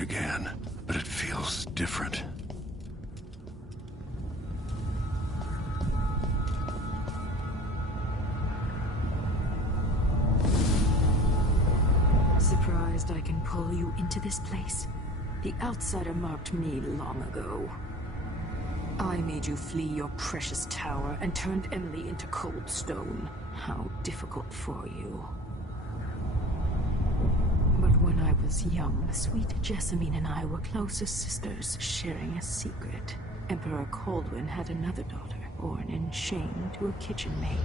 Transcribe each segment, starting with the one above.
again, but it feels different. Surprised I can pull you into this place? The outsider marked me long ago. I made you flee your precious tower and turned Emily into cold stone. How difficult for you. But when I was young, sweet Jessamine and I were close as sisters, sharing a secret. Emperor Kaldwin had another daughter, born and chained to a kitchen maid.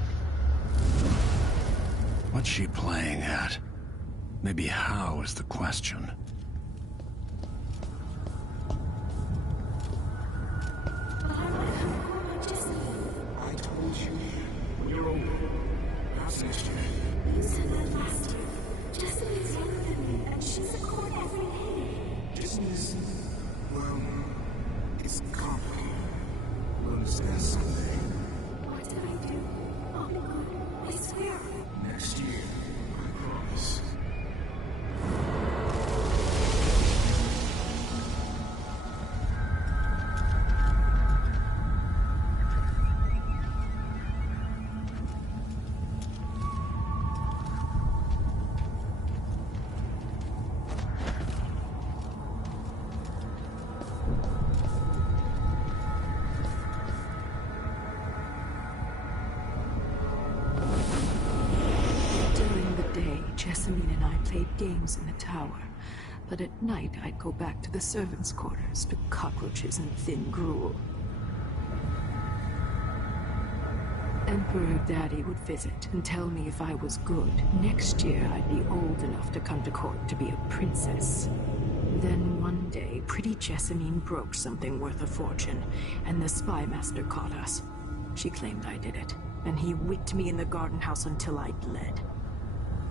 What's she playing at? Maybe how is the question. I told you when you're older. That's next year. You said that last year. Jessica's younger than me, and she's a court every day. Business, well, it's complicated. You'll understand someday. What did I do? I'll be good. I swear. Next year, I promise. Jessamine and I played games in the tower, but at night I'd go back to the servants' quarters to cockroaches and thin gruel. Emperor Daddy would visit and tell me if I was good. Next year I'd be old enough to come to court to be a princess. Then one day, pretty Jessamine broke something worth a fortune, and the spy master caught us. She claimed I did it, and he whipped me in the garden house until I bled.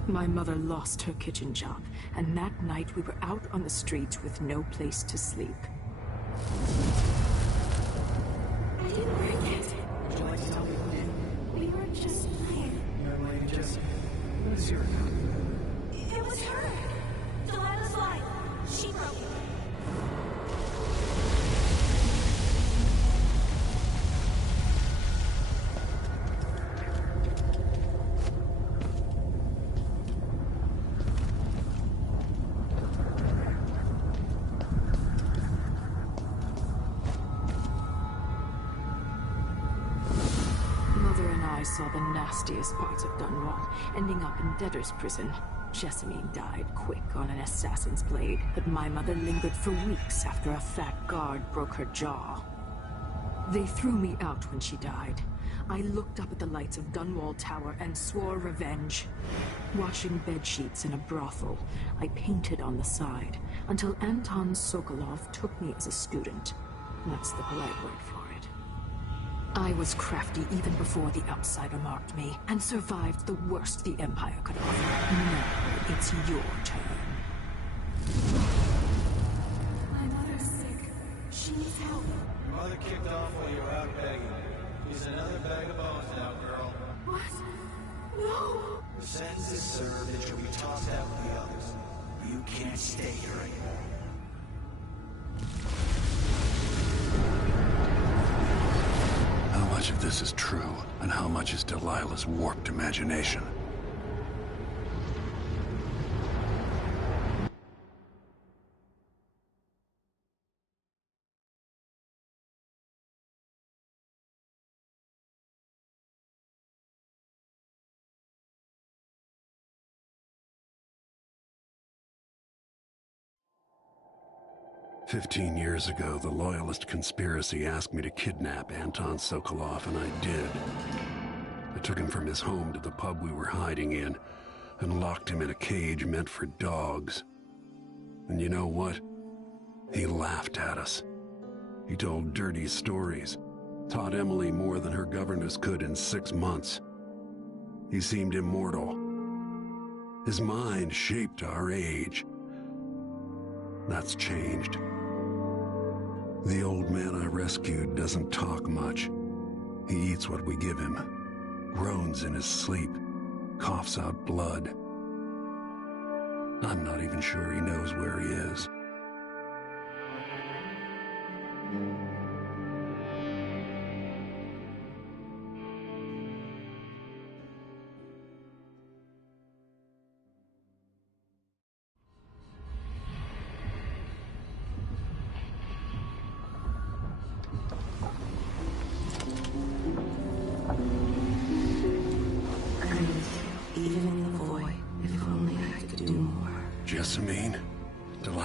My mother lost her kitchen job, and that night we were out on the streets with no place to sleep. I didn't break it. Would you like to tell me who did? We were just playing. Young lady Jessica. What is your account? It was her. Delilah's life. She broke it. Saw the nastiest parts of Dunwall, ending up in debtor's prison. Jessamine died quick on an assassin's blade, but my mother lingered for weeks after a fat guard broke her jaw. They threw me out when she died. I looked up at the lights of Dunwall Tower and swore revenge. Washing bedsheets in a brothel, I painted on the side, until Anton Sokolov took me as a student. That's the polite word for it. I was crafty even before the outsider marked me, and survived the worst the Empire could offer. Now it's your turn. My mother's sick. She needs help. Your mother kicked off while you were out begging. He's another bag of bones now, girl. What? No! The sentence is served that you'll be tossed out with the others. You can't stay here anymore. How much of this is true, and how much is Delilah's warped imagination? "15 years ago, the Loyalist conspiracy asked me to kidnap Anton Sokolov, and I did. I took him from his home to the pub we were hiding in, and locked him in a cage meant for dogs. And you know what? He laughed at us. He told dirty stories, taught Emily more than her governess could in 6 months. He seemed immortal. His mind shaped our age. That's changed. The old man I rescued doesn't talk much. He eats what we give him, groans in his sleep, coughs out blood. I'm not even sure he knows where he is.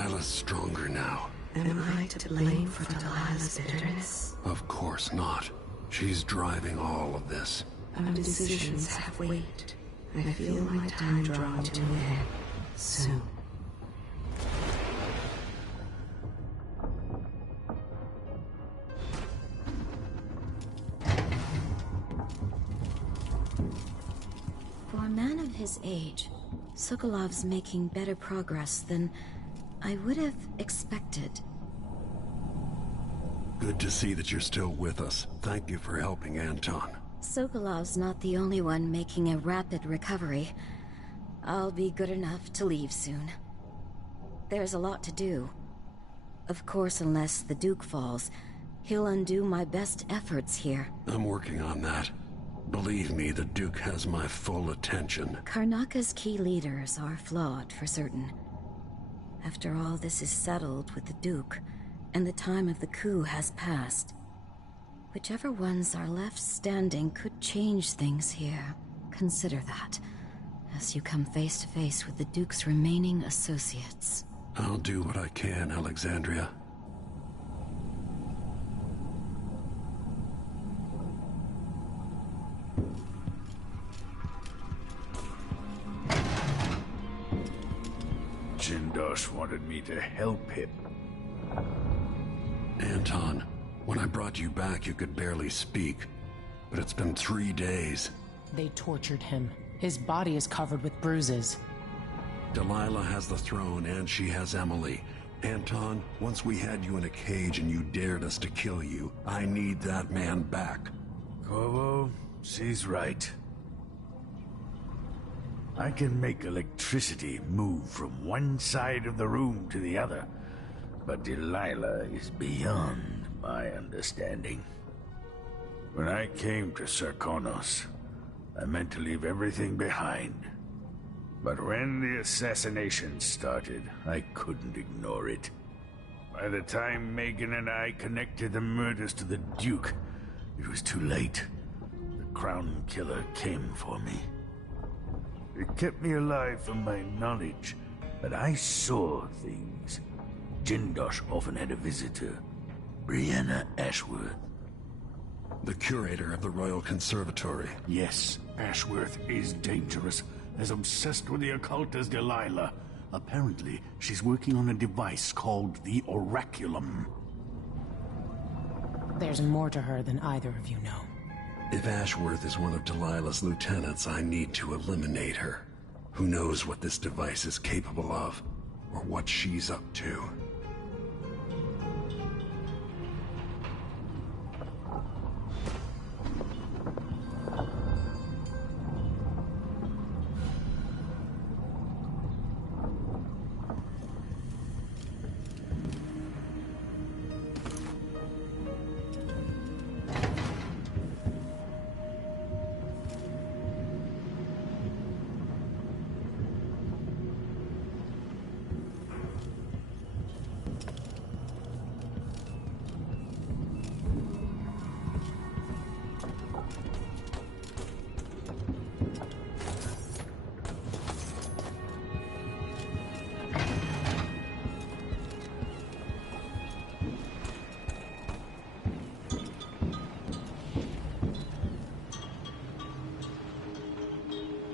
Delilah's stronger now. Am I to blame for Delilah's bitterness? Of course not. She's driving all of this. Our decisions have weight. I feel my time drawing to an end soon. For a man of his age, Sokolov's making better progress than I would have expected. Good to see that you're still with us. Thank you for helping Anton. Sokolov's not the only one making a rapid recovery. I'll be good enough to leave soon. There's a lot to do. Of course, unless the Duke falls, he'll undo my best efforts here. I'm working on that. Believe me, the Duke has my full attention. Karnaka's key leaders are flawed, for certain. After all this is settled with the Duke, and the time of the coup has passed, whichever ones are left standing could change things here. Consider that, as you come face to face with the Duke's remaining associates. I'll do what I can, Alexandria. Jindosh wanted me to help him. Anton, when I brought you back, you could barely speak. But it's been 3 days. They tortured him. His body is covered with bruises. Delilah has the throne, and she has Emily. Anton, once we had you in a cage and you dared us to kill you, I need that man back. Corvo, she's right. I can make electricity move from one side of the room to the other, but Delilah is beyond my understanding. When I came to Sarkonos, I meant to leave everything behind. But when the assassination started, I couldn't ignore it. By the time Megan and I connected the murders to the Duke, it was too late. The Crown Killer came for me. It kept me alive from my knowledge, but I saw things. Jindosh often had a visitor, Brianna Ashworth. The curator of the Royal Conservatory. Yes, Ashworth is dangerous, as obsessed with the occult as Delilah. Apparently, she's working on a device called the Oraculum. There's more to her than either of you know. If Ashworth is one of Delilah's lieutenants, I need to eliminate her. Who knows what this device is capable of, or what she's up to.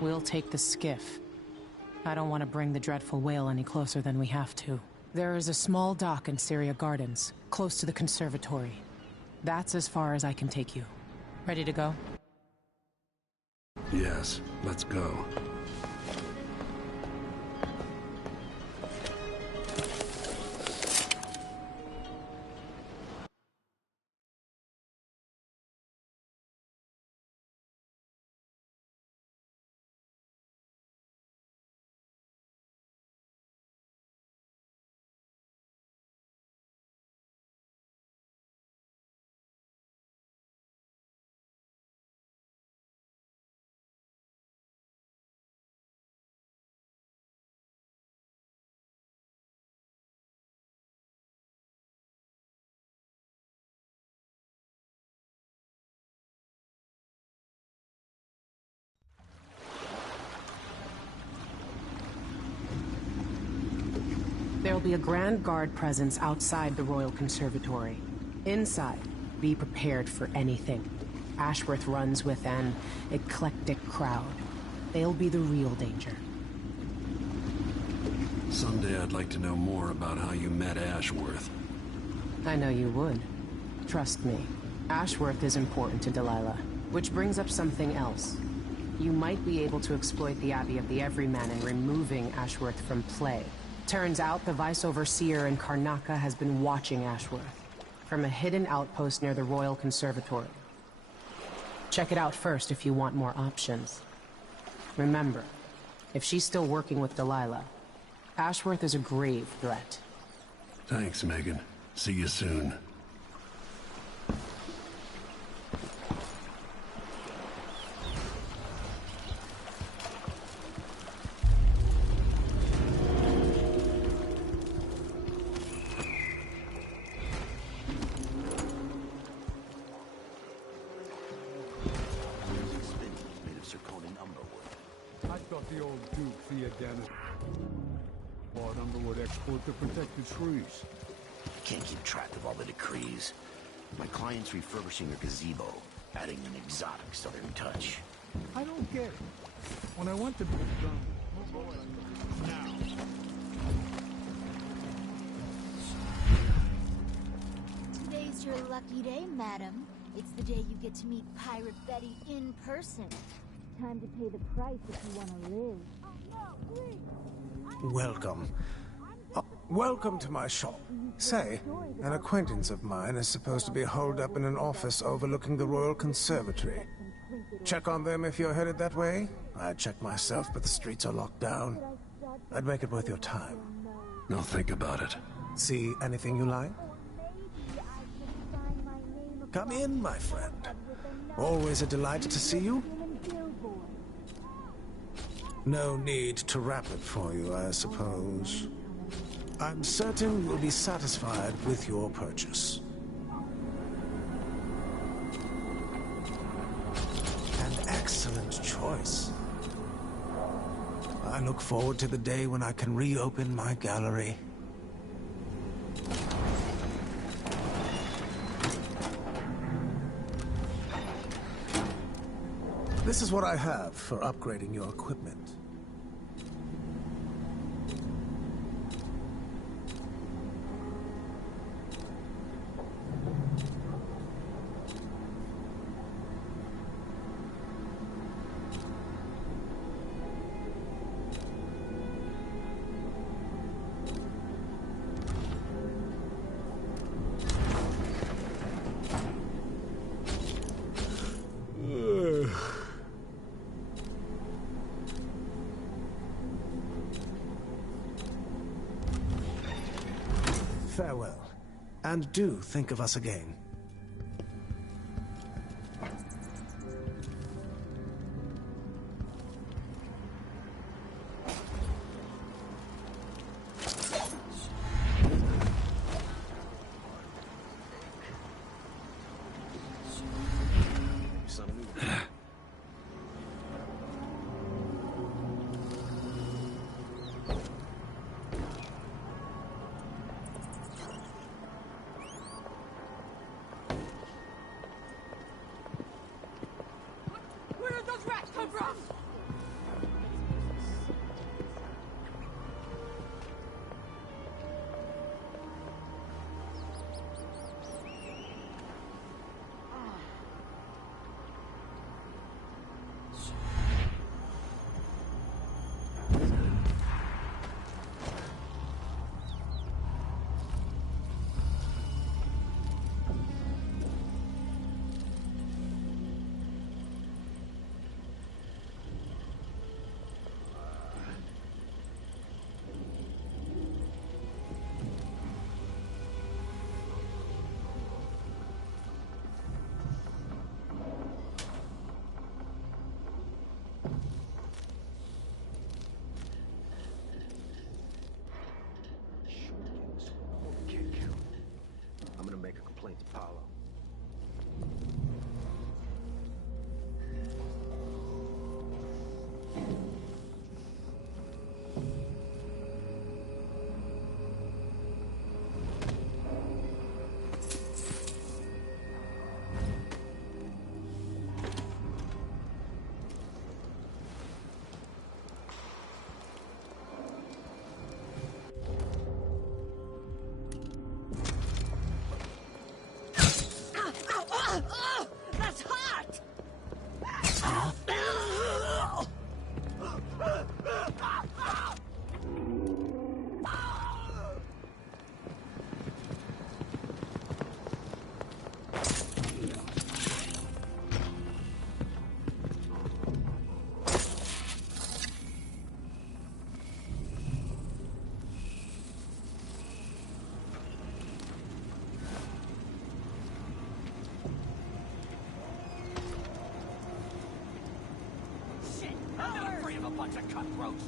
We'll take the skiff. I don't want to bring the dreadful whale any closer than we have to. There is a small dock in Syria Gardens, close to the conservatory. That's as far as I can take you. Ready to go? Yes, let's go. There'll be a Grand Guard presence outside the Royal Conservatory. Inside, be prepared for anything. Ashworth runs with an eclectic crowd. They'll be the real danger. Someday I'd like to know more about how you met Ashworth. I know you would. Trust me. Ashworth is important to Delilah. Which brings up something else. You might be able to exploit the Abbey of the Everyman in removing Ashworth from play. Turns out the Vice Overseer in Karnaca has been watching Ashworth from a hidden outpost near the Royal Conservatory. Check it out first if you want more options. Remember, if she's still working with Delilah, Ashworth is a grave threat. Thanks, Megan. See you soon. To protect the trees. Can't keep track of all the decrees. My client's refurbishing a gazebo, adding an exotic southern touch. I don't get it. When I went to now. Today's your lucky day, madam. It's the day you get to meet Pirate Betty in person. Time to pay the price if you want to live. Oh, no, please. Welcome. Welcome to my shop. Say, an acquaintance of mine is supposed to be holed up in an office overlooking the Royal Conservatory. Check on them if you're headed that way. I'd check myself, but the streets are locked down. I'd make it worth your time. I'll think about it. See anything you like? Come in, my friend. Always a delight to see you. No need to wrap it for you, I suppose. I'm certain you'll be satisfied with your purchase. An excellent choice. I look forward to the day when I can reopen my gallery. This is what I have for upgrading your equipment. Farewell, and do think of us again. bunch of cutthroats.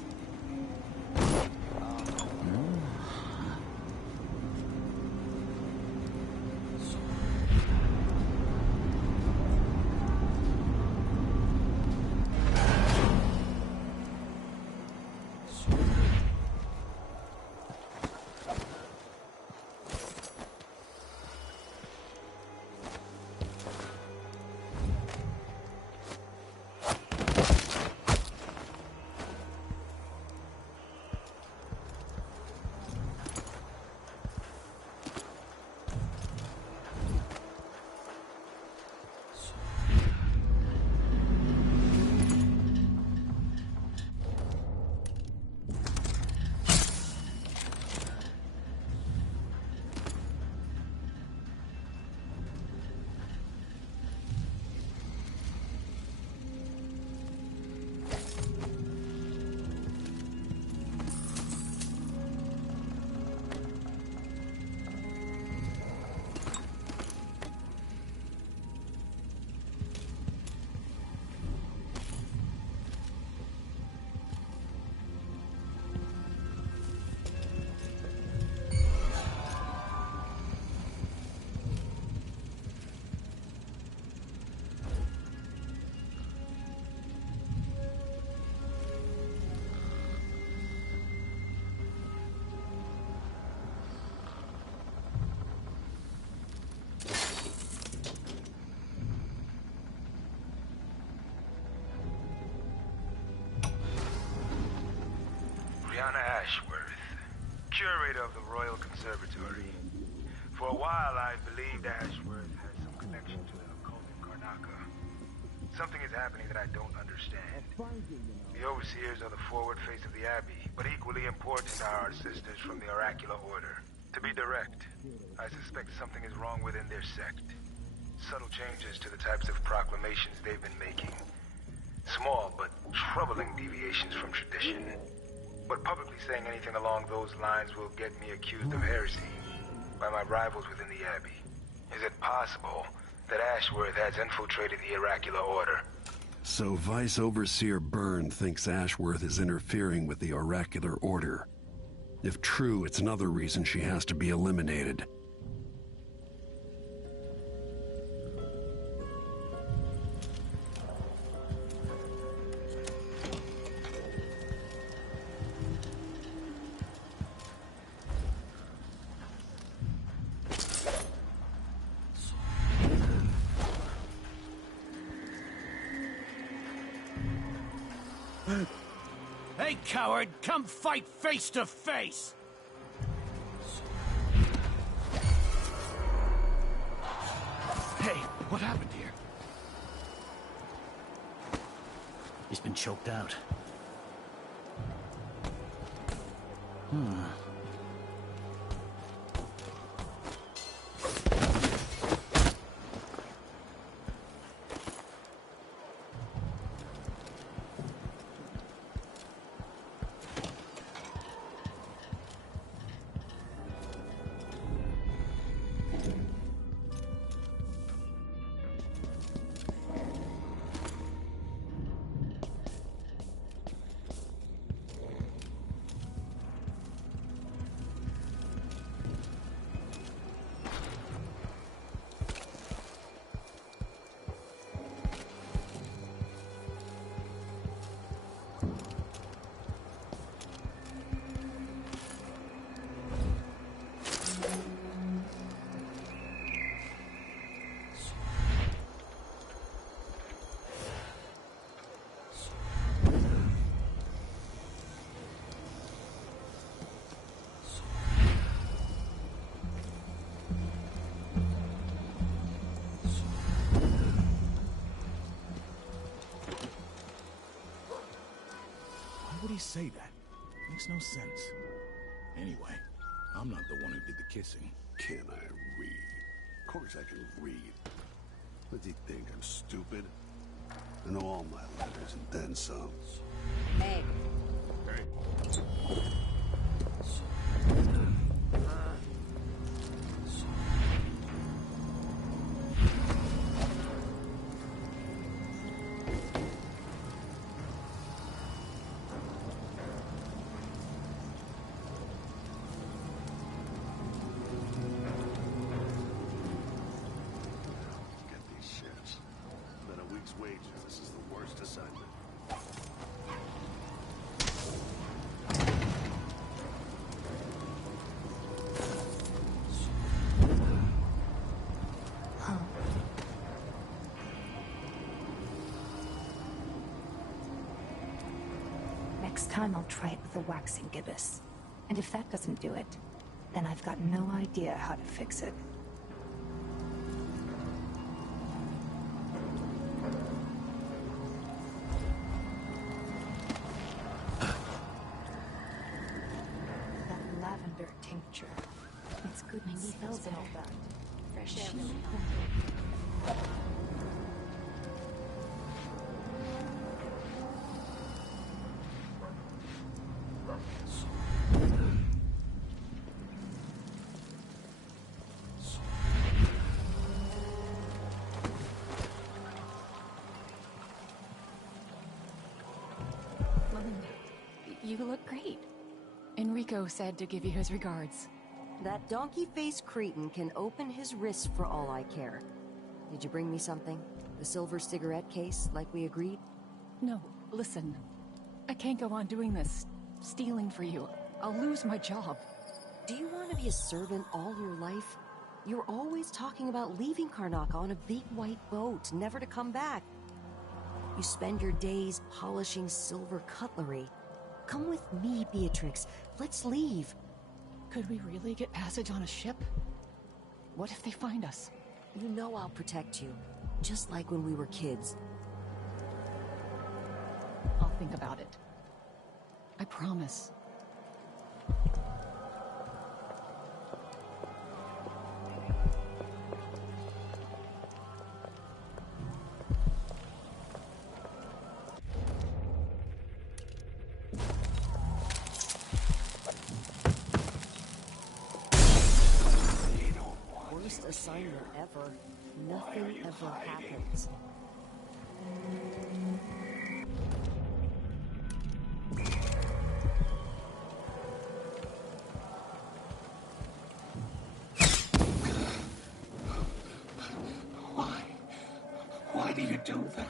Curator of the Royal Conservatory. For a while, I believed Ashworth had some connection to the occult in Karnaca. Something is happening that I don't understand. The Overseers are the forward face of the Abbey, but equally important are our sisters from the Oracular Order. To be direct, I suspect something is wrong within their sect. Subtle changes to the types of proclamations they've been making. Small but troubling deviations from tradition. But publicly saying anything along those lines will get me accused of heresy by my rivals within the Abbey. Is it possible that Ashworth has infiltrated the Oracular Order? So Vice Overseer Byrne thinks Ashworth is interfering with the Oracular Order. If true, it's another reason she has to be eliminated. Hey, coward! Come fight face to face! Hey, what happened here? He's been choked out. Why would he say that? Makes no sense. Anyway, I'm not the one who did the kissing. Can I read? Of course I can read. Does he think I'm stupid? I know all my letters and then some. Hey. Next time I'll try it with the waxing gibbous. And if that doesn't do it, then I've got no idea how to fix it. That lavender tincture. It's good and smells and all that. Fresh air. You look great. Enrico said to give you his regards. That donkey-faced cretin can open his wrist for all I care. Did you bring me something? The silver cigarette case, like we agreed? No, listen. I can't go on doing this. Stealing for you. I'll lose my job. Do you want to be a servant all your life? You're always talking about leaving Karnaca on a big white boat, never to come back. You spend your days polishing silver cutlery. Come with me, Beatrix. Let's leave. Could we really get passage on a ship? What if they find us? You know I'll protect you, just like when we were kids. I'll think about it. I promise. Worst assignment ever. Nothing ever happens. Why do you do that?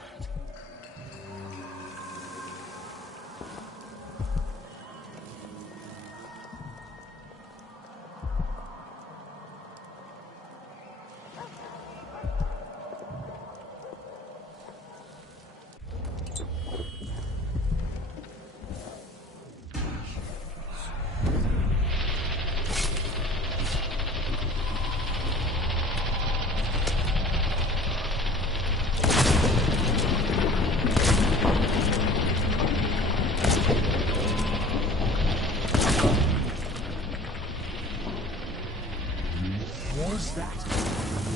Was that?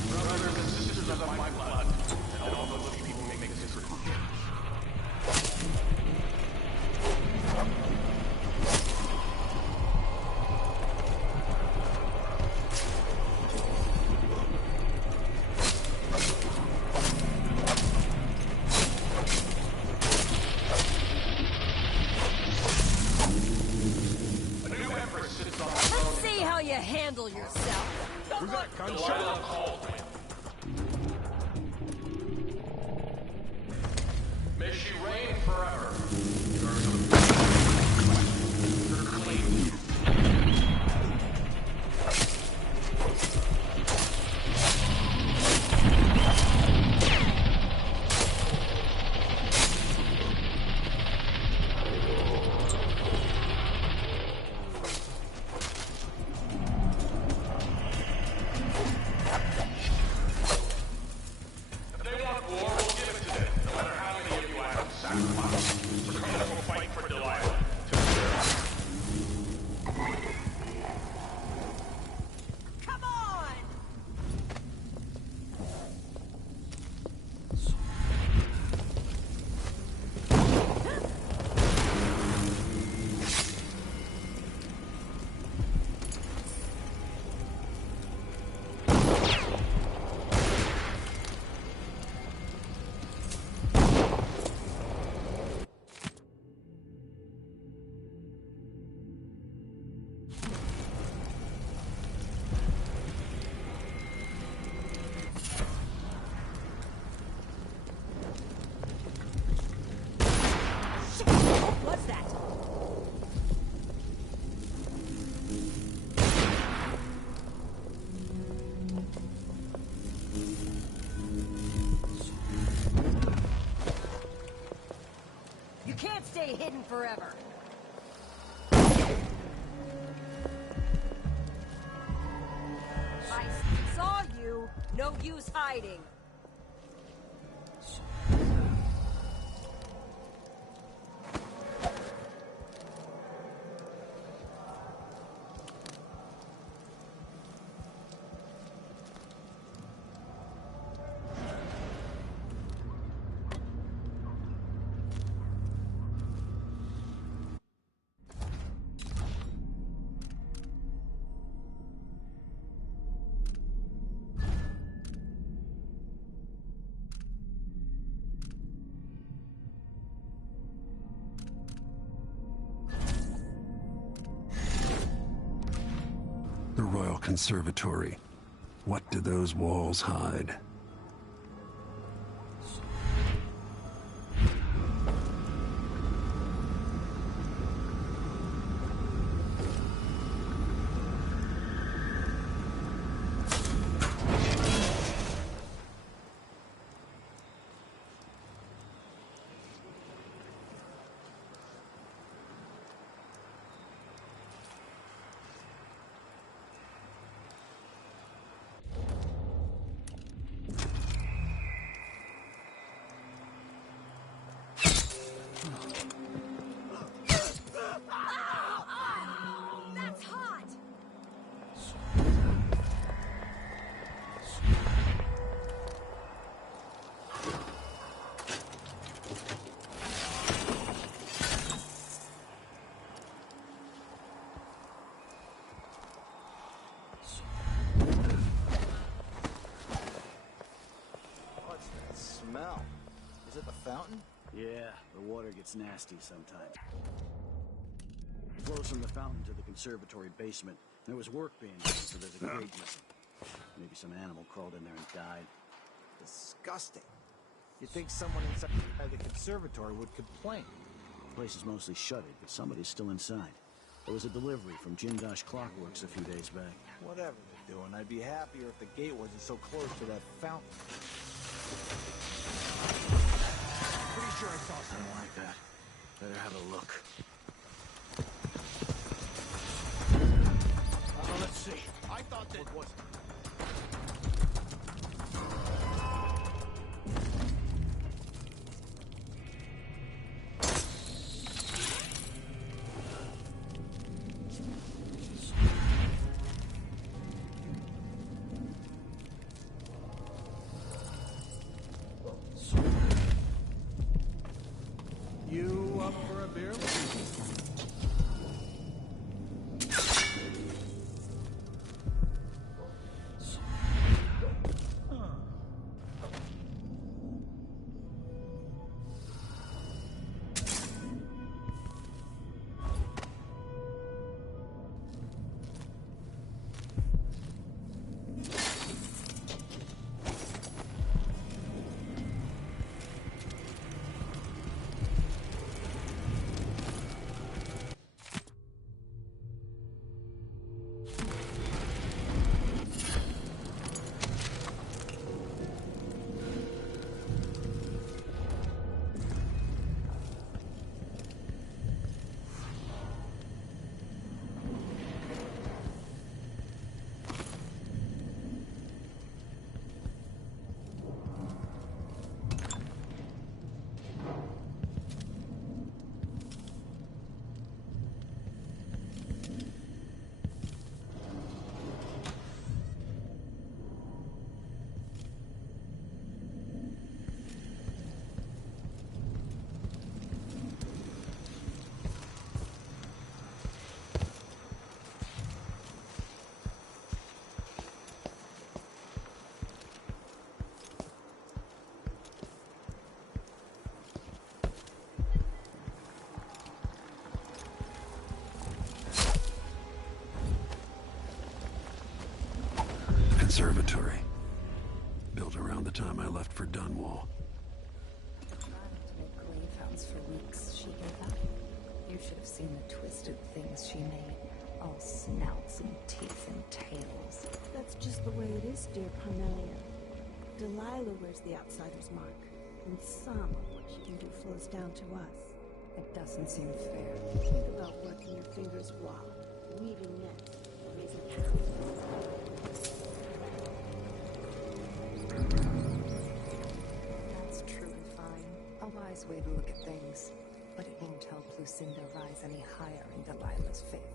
Brothers and sisters of my blood, and all those people make this true. Let's see how you handle yourself. We got gunshot. May she reign forever. You're clean. What's that? You can't stay hidden forever. I saw you. No use hiding. The Royal Conservatory. What do those walls hide? That's hot! What's that smell? Is it the fountain? Yeah, the water gets nasty sometimes. It flows from the fountain to the conservatory basement. There was work being done, so there's a grate missing. Maybe some animal crawled in there and died. Disgusting. You'd think someone inside the conservatory would complain. The place is mostly shuttered, but somebody's still inside. There was a delivery from Jindosh Clockworks a few days back. Whatever they're doing, I'd be happier if the gate wasn't so close to that fountain. Pretty sure I saw I something. don't like that. Better have a look. Let's see. I thought that was... You up for a beer? Conservatory. Built around the time I left for Dunwall. To make grave hounds for weeks, she gave up. You should have seen the twisted things she made. All snouts and teeth and tails. That's just the way it is, dear Parmelia. Delilah wears the outsider's mark, and some of what she can do flows down to us. It doesn't seem fair. Think about working your fingers raw, weaving nets, raising cows. wise way to look at things, but it won't help Lucinda rise any higher in Delilah's favor.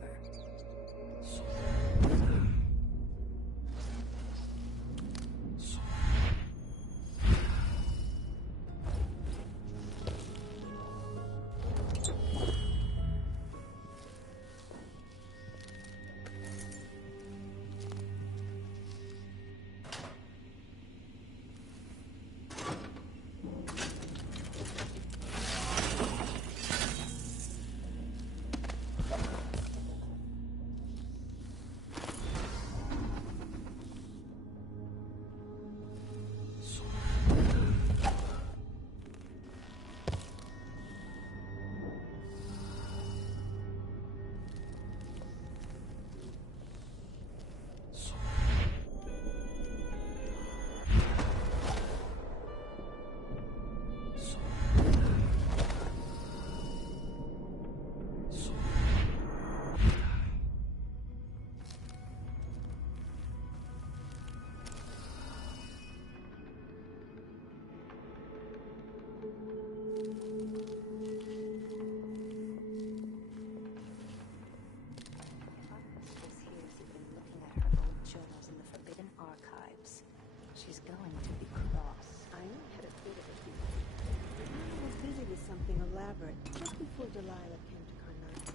Just before Delilah came to Karnak,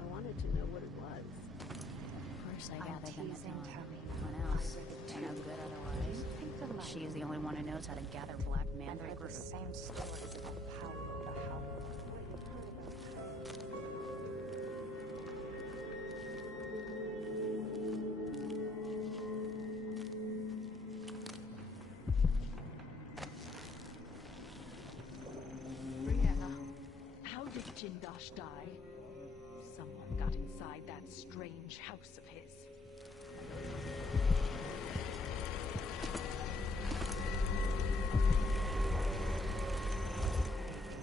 I wanted to know what it was. Of course, I gathered them at dawn. Anyone else? They're no good otherwise. She is the only one who knows how to gather black mandrake root. The same stories about power over how. Jindosh die. Someone got inside that strange house of his.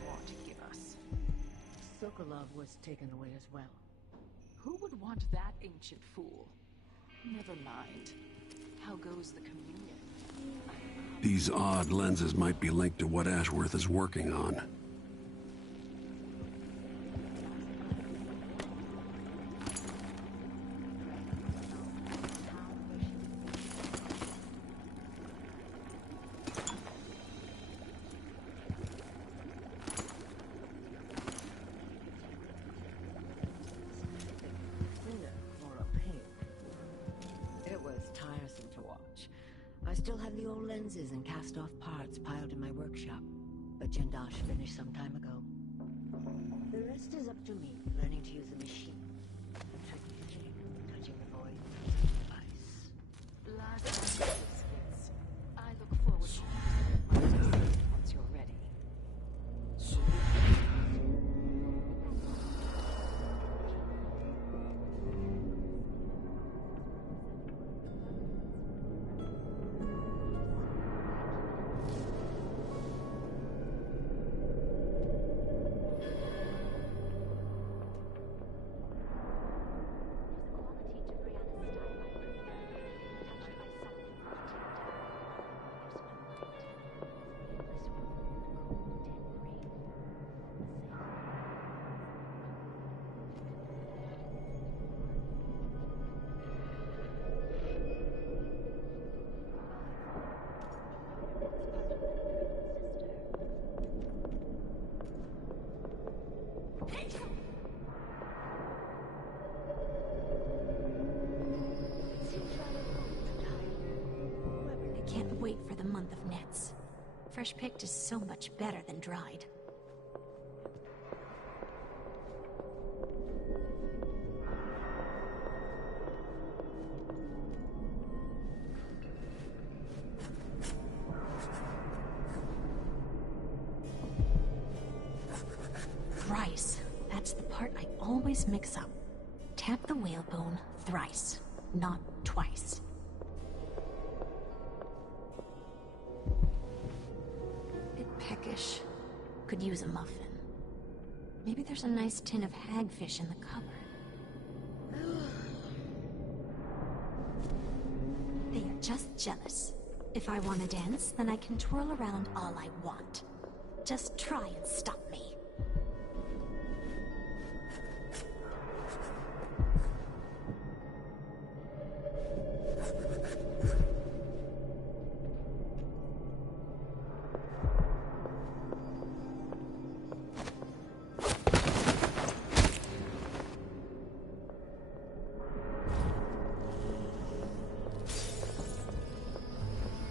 What to give us? Sokolov was taken away as well. Who would want that ancient fool? Never mind. How goes the communion? These odd lenses might be linked to what Ashworth is working on. And cast-off parts piled in my workshop, but Jindosh finished some time ago. The rest is up to me, learning to use the machine. Touching the void. Ice. Last time skits. I look forward to my test once you're ready. Wait for the month of nets. Fresh picked is so much better than dried. Thrice. That's the part I always mix up. Tap the whalebone thrice, not twice. Peckish. Could use a muffin. Maybe there's a nice tin of hagfish in the cupboard. They are just jealous. If I want to dance, then I can twirl around all I want. just try and stop me.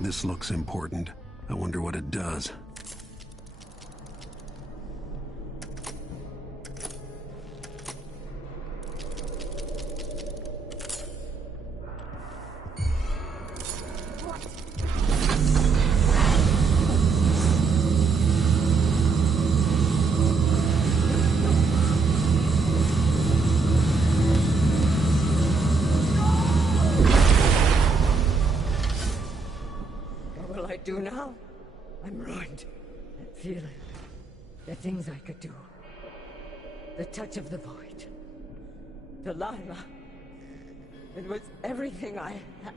This looks important. I wonder what it does. What will I do now? I'm ruined. That feeling. The things I could do. The touch of the void. Delilah. It was everything I had.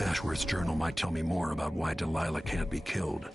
Ashworth's journal might tell me more about why Delilah can't be killed.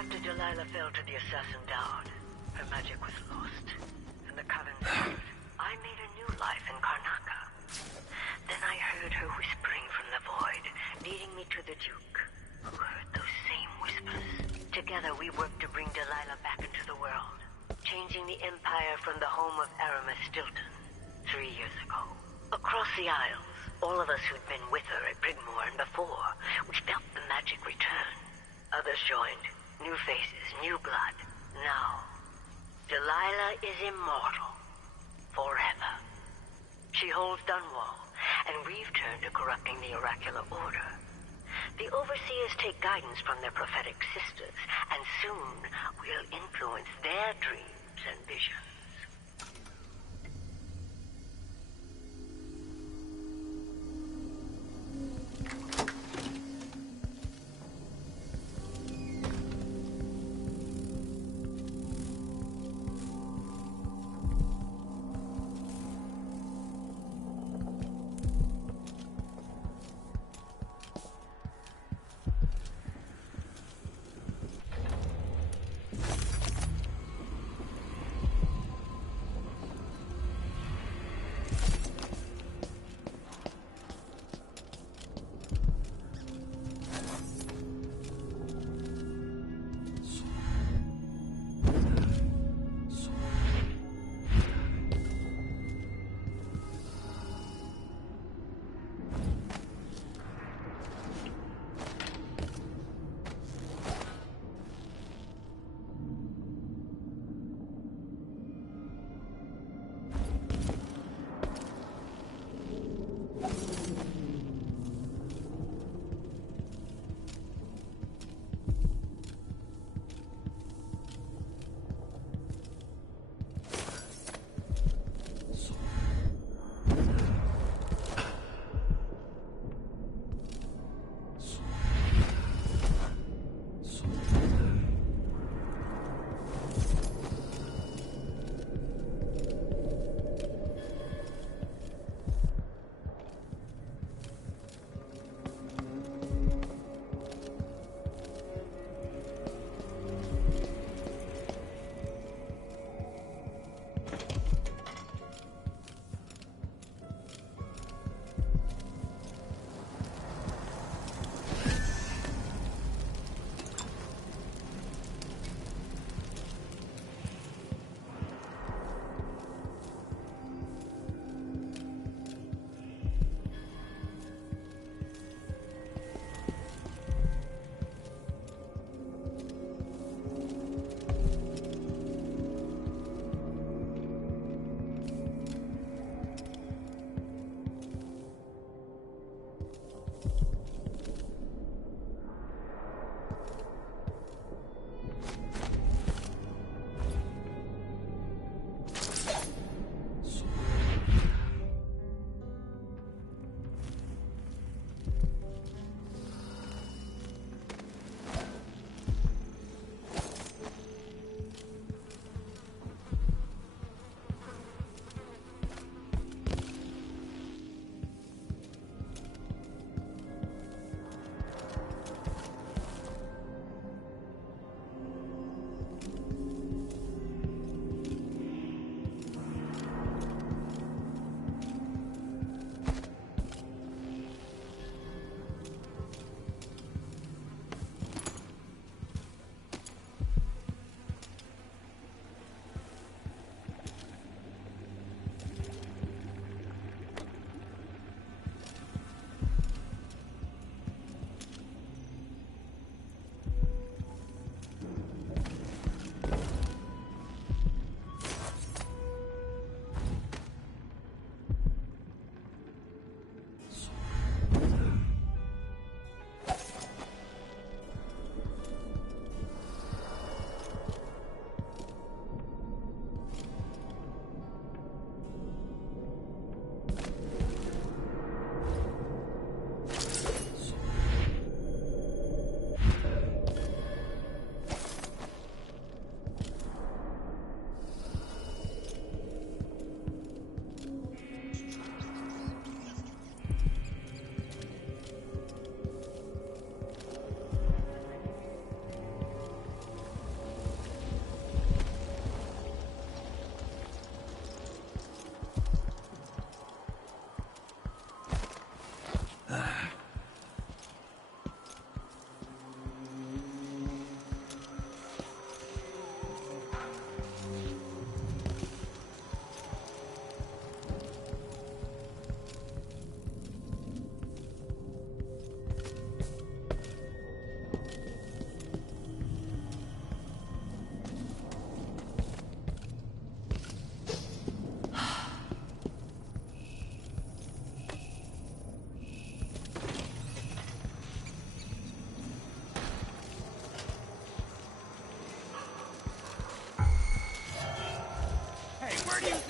After Delilah fell to the assassin Dowd, her magic was lost, and the Coven scattered. I made a new life in Karnaca. Then I heard her whispering from the void, leading me to the Duke, who heard those same whispers. Together we worked to bring Delilah back into the world, changing the Empire from the home of Aramis Stilton 3 years ago. Across the Isles, all of us who'd been with her at Brigmore and before, we felt the magic return. Others joined. New faces, new blood. Now, Delilah is immortal. Forever. She holds Dunwall, and we've turned to corrupting the oracular order. The Overseers take guidance from their prophetic sisters, and soon we'll influence their dreams and visions.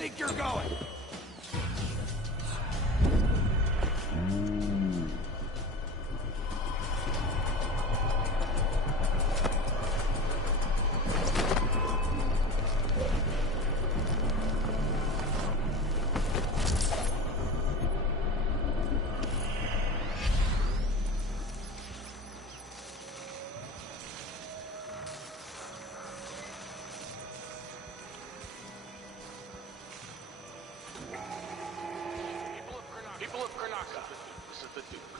think you're going? People of Karnaka, this is the Duke.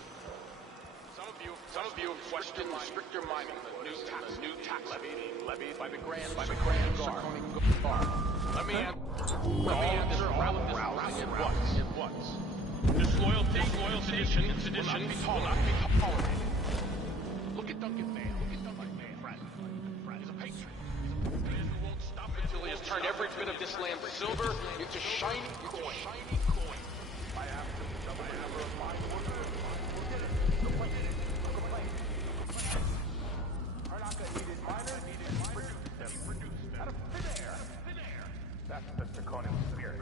Some of you have questioned the stricter mining, the new tax levied by the Grand Guard. Let me answer all of this rousing at once. Disloyalty, sedition will not be tolerated. Look at Duncan Mayle, friend. He's a patriot. He's a man who won't stop until he has turned every bit of this land's silver into shiny coin. I have to double the number of mine workers. Karnaka needed miners, produced them. Out of thin air. That's the Draconic spirit.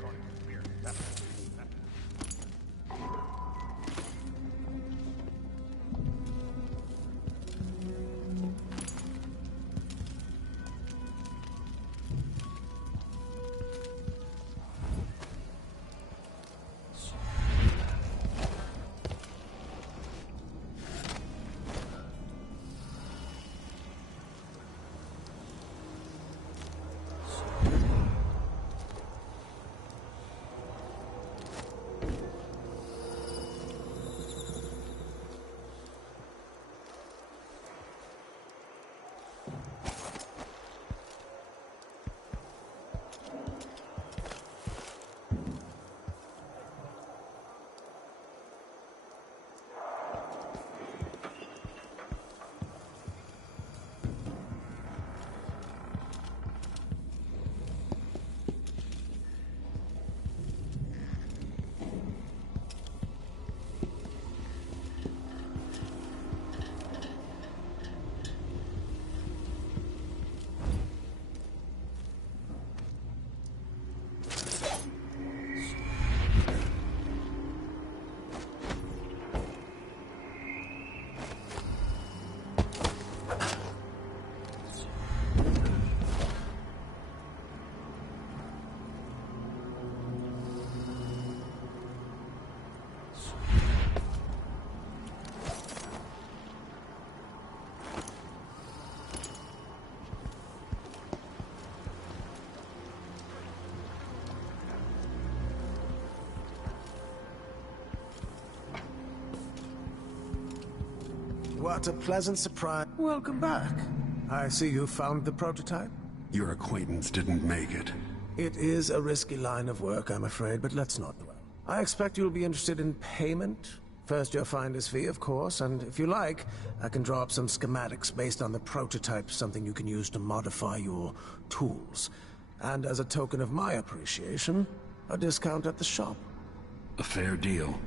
What a pleasant surprise. Welcome back. I see you found the prototype. Your acquaintance didn't make it. It is a risky line of work, I'm afraid, but let's not dwell. I expect you'll be interested in payment. First your finder's fee, of course, and if you like, I can draw up some schematics based on the prototype, something you can use to modify your tools. And as a token of my appreciation, a discount at the shop. A fair deal.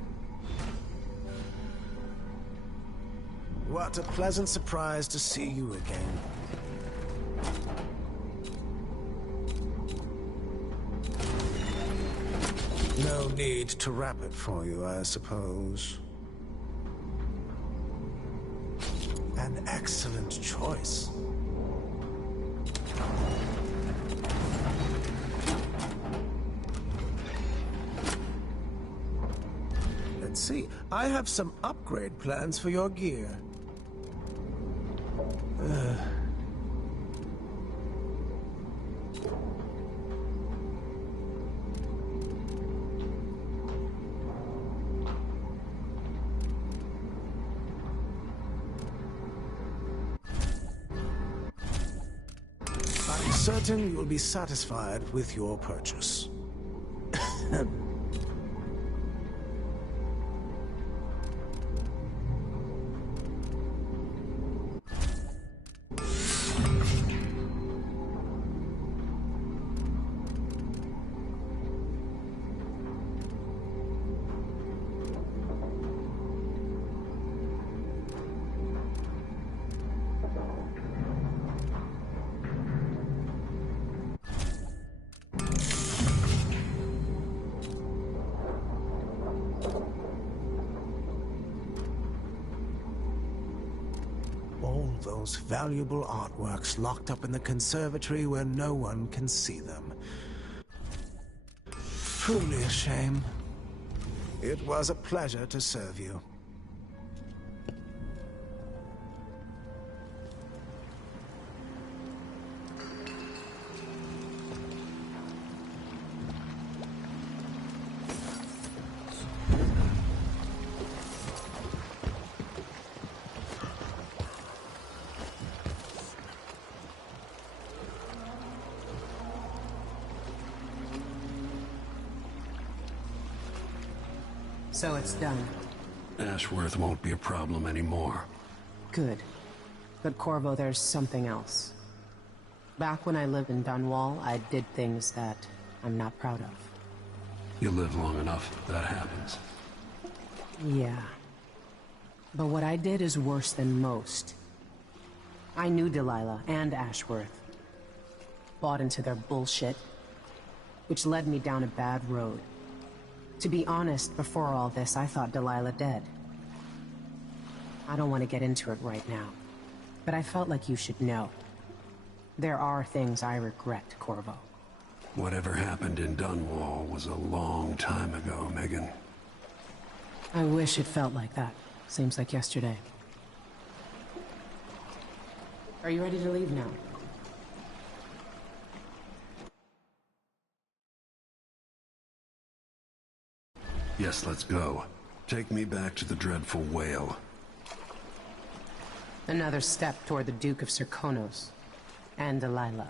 What a pleasant surprise to see you again. No need to wrap it for you, I suppose. An excellent choice. Let's see. I have some upgrade plans for your gear. I'm certain you'll be satisfied with your purchase. those valuable artworks locked up in the conservatory where no one can see them. Truly a shame. It was a pleasure to serve you. So it's done. Ashworth won't be a problem anymore. Good. But Corvo, there's something else. Back when I lived in Dunwall, I did things that I'm not proud of. You live long enough, that happens. Yeah. But what I did is worse than most. I knew Delilah and Ashworth. Bought into their bullshit, which led me down a bad road. To be honest, before all this, I thought Delilah dead. I don't want to get into it right now, but I felt like you should know. There are things I regret, Corvo. Whatever happened in Dunwall was a long time ago, Megan. I wish it felt like that. Seems like yesterday. Are you ready to leave now? Yes, let's go. Take me back to the dreadful whale. Another step toward the Duke of Serkonos and Delilah.